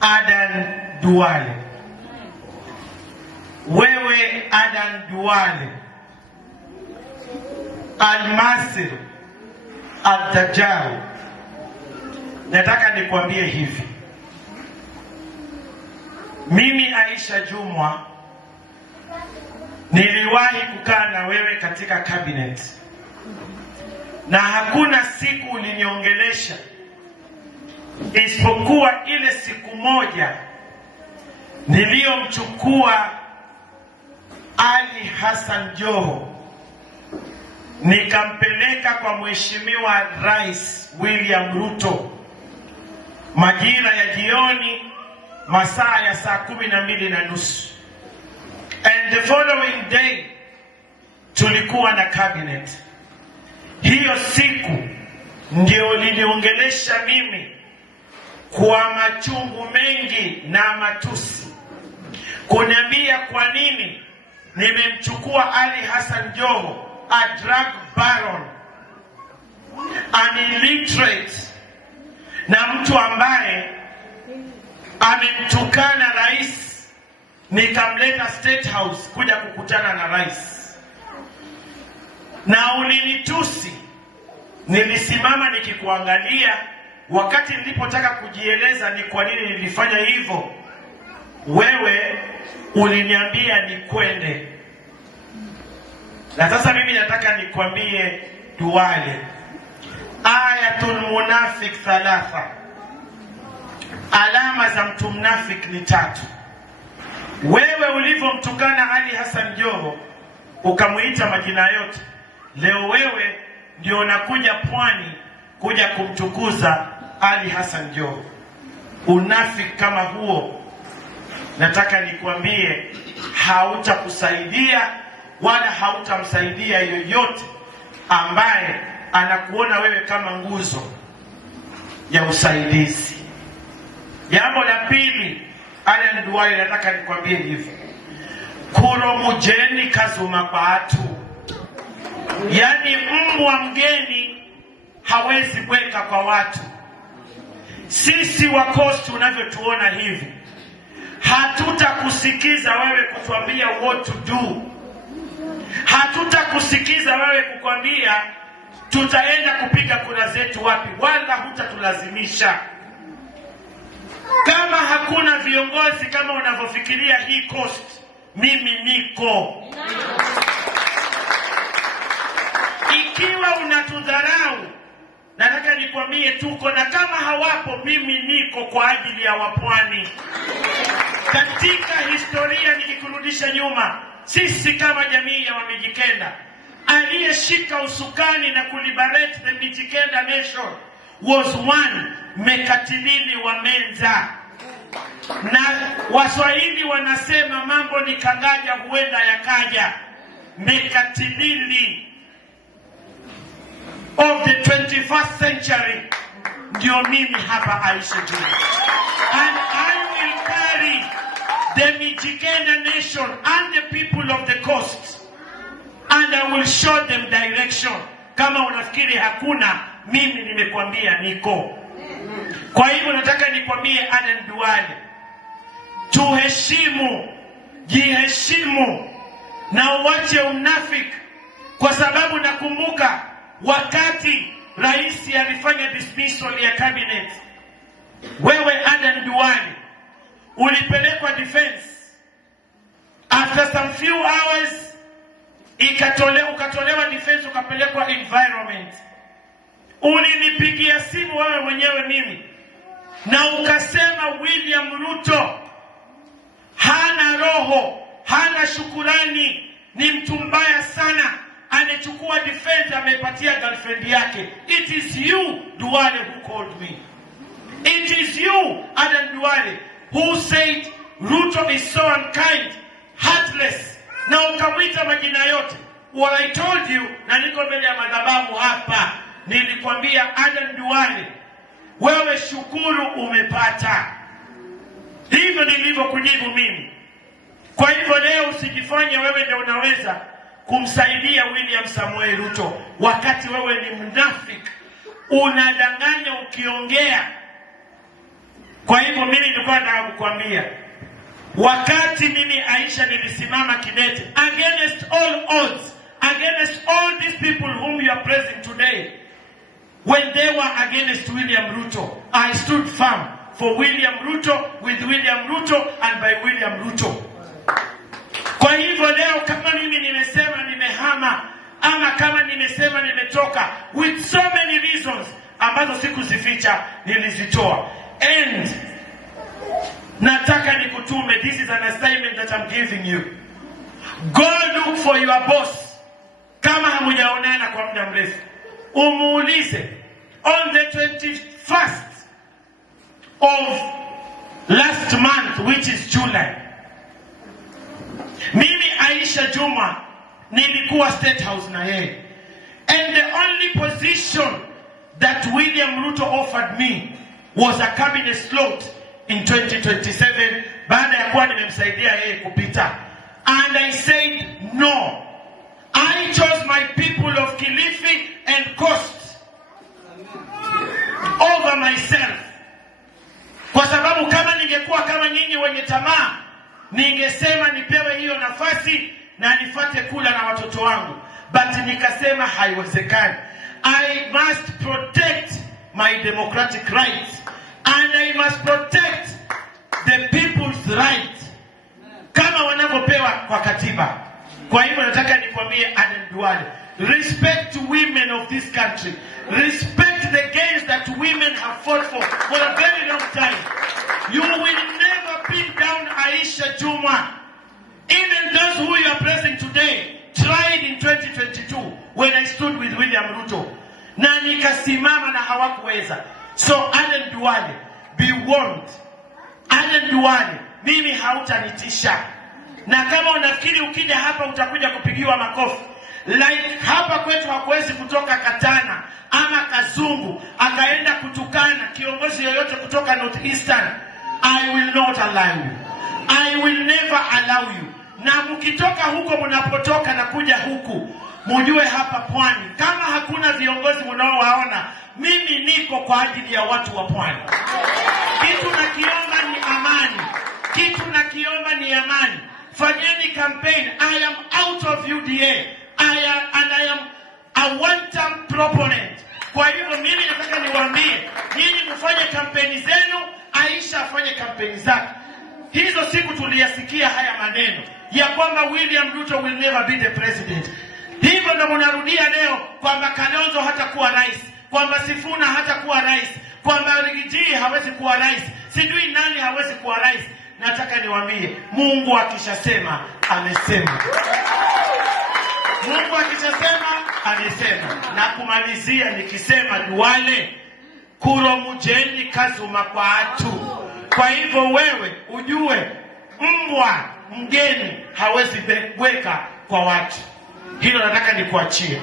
Adan Duale. Wewe Adan Duale Almasir Al-Dajjal, nataka nikwambie hivi. Mimi Aisha Jumwa niliwahi kukaa na wewe katika cabinet, na hakuna siku uliniongelesha isipokuwa ile siku moja niliyomchukua Ali Hassan Joho nikampeleka kwa Mheshimiwa Rais William Ruto majira ya jioni, masaa ya saa 12:30. And the following day tulikuwa na cabinet. Hiyo siku ndio niliongelesha mimi kwa machungu mengi na matusi, kuniambia kwa nini nimemchukua Ali Hassan Joho, a drug baron, an illiterate, na mtu ambaye amemtukana rais, nikamleta State House kuja kukutana na rais. Na ulinitusi. Nilisimama nikikuangalia wakati nilipotaka kujieleza ni kwa nini nilifanya hivyo. Wewe uliniambia nikwende. Na sasa mimi nataka nikwambie Duale, ayatul munafik thalatha, alama za mtu mnafik ni 3. Wewe ulivyomtukana Ali Hassan Joho ukamuita majina yote, leo wewe ndio unakuja Pwani kuja kumtukuza Ali Hassan Joho. Unafiki kama huo, nataka nikwambie, hautakusaidia wala hautamsaidia yoyote ambaye anakuona wewe kama nguzo ya usaidizi. Jambo la pili, Adan Duale, nataka nikwambie hivi: kuromujeni kazuma batu, yani mbwa mgeni hawezi bweka kwa watu. Sisi wa Coast unavyotuona hivi, hatutakusikiza wewe kutuambia what to do. Hatutakusikiza wewe kukwambia tutaenda kupiga kura zetu wapi, wala hutatulazimisha. Kama hakuna viongozi kama unavyofikiria hii Coast, mimi niko. Ikiwa unatudharau, nataka nikwambie tuko, na kama hawapo, mimi niko kwa ajili ya Wapwani. Katika historia nikikurudisha nyuma, sisi kama jamii ya Wamijikenda, aliyeshika usukani na kuliberate the Mijikenda nation was one Mekatilili wa Menza. Na Waswahili wanasema mambo ni kangaja huenda yakaja. Mekatilili of the 21st century ndio mimi hapa Aisha Jumwa. And I will carry the Mijikenda nation and the people of the Coast, and I will show them direction. Kama unafikiri hakuna, mimi nimekwambia niko. Kwa hivyo nataka nikwambie Adan Duale, tuheshimu, jiheshimu na uache unafiki, kwa sababu nakumbuka wakati rais alifanya dismissal ya cabinet, wewe Adan Duale ulipelekwa defense. After some few hours ukatolewa defense, ukapelekwa environment. Ulinipigia simu wewe mwenyewe mimi, na ukasema William Ruto hana roho, hana shukurani, ni mtu mbaya sana, anachukua defense amepatia girlfriend yake. It is you, Duale, who called me. It is you, Adan Duale, who said Ruto is so unkind, heartless, na ukamwita majina yote. What I told you, na niko mbele ya madhabahu hapa, nilikwambia Adan Duale, wewe shukuru umepata. Hivyo nilivyokujibu mimi. Kwa hivyo leo usijifanye wewe ndio unaweza kumsaidia William Samuel Ruto wakati wewe ni mnafiki. Unadanganya ukiongea Kwa hivyo mimi nilikuwa nataka kukwambia, wakati mimi Aisha nilisimama kidete against all odds, against all these people whom you are praising today, when they were against William Ruto, I stood firm for William Ruto, with William Ruto and by William Ruto. Kwa hivyo leo kama mimi nimesema nimehama, ama kama nimesema nimetoka, with so many reasons ambazo sikuzificha, nilizitoa. And nataka nikutume, this is an assignment that I'm giving you. Go look for your boss. Kama hamujaonana kwa muda mrefu, umuulize, on the 21st of last month, which is July, mimi Aisha Juma nilikuwa State House na yeye, and the only position that William Ruto offered me was a cabinet slot in 2027 baada ya kuwa nimemsaidia yeye kupita, and I said no. I chose my people of Kilifi and Coast over myself, kwa sababu kama ningekuwa kama nyinyi wenye tamaa, ningesema nipewe hiyo nafasi na nifate kula na watoto wangu, but nikasema haiwezekani. I must protect my democratic rights and I must protect the people's rights kama wanavyopewa kwa katiba. Kwa hivyo nataka nikwambie Aden Duale, respect women of this country, respect the gains that women have fought for a very long time. You will never pin down Aisha Juma. Even those who you are praising today tried in 2022 when I stood with William Ruto, na nikasimama na hawakuweza. So Aden Duale, be warned. Aden Duale, mimi hautanitisha. Na kama unafikiri ukija hapa utakuja kupigiwa makofi, like hapa kwetu hakuwezi kutoka Katana ama Kazungu akaenda kutukana kiongozi yoyote kutoka Northeastern, I will not allow you. I will never allow you. Na mkitoka huko mnapotoka na kuja huku, mjue hapa Pwani kama hakuna viongozi mnaowaona, mimi niko kwa ajili ya watu wa Pwani. Kitu nakiomba ni amani. Kitu nakiomba ni amani. Fanyeni campaign. I am out of UDA. I am a one-term proponent. Kwa hivyo mimi nataka niwaambie, nyinyi mfanye kampeni zenu, Aisha afanye kampeni zake. Hizo siku tuliyasikia haya maneno ya kwamba William Ruto will never be the president. Hivyo ndo mnarudia leo kwamba Kalonzo hatakuwa rais, kwamba Sifuna hatakuwa rais, kwamba Rigiji hawezi kuwa rais, sijui nani hawezi kuwa rais. Nataka niwaambie, Mungu akishasema amesema. Mungu akishasema amesema. Na kumalizia nikisema Duale, kuro mujeni kazuma kwa atu. Kwa hivyo wewe ujue mbwa mgeni hawezi weka kwa watu. Hilo nataka nikuachie.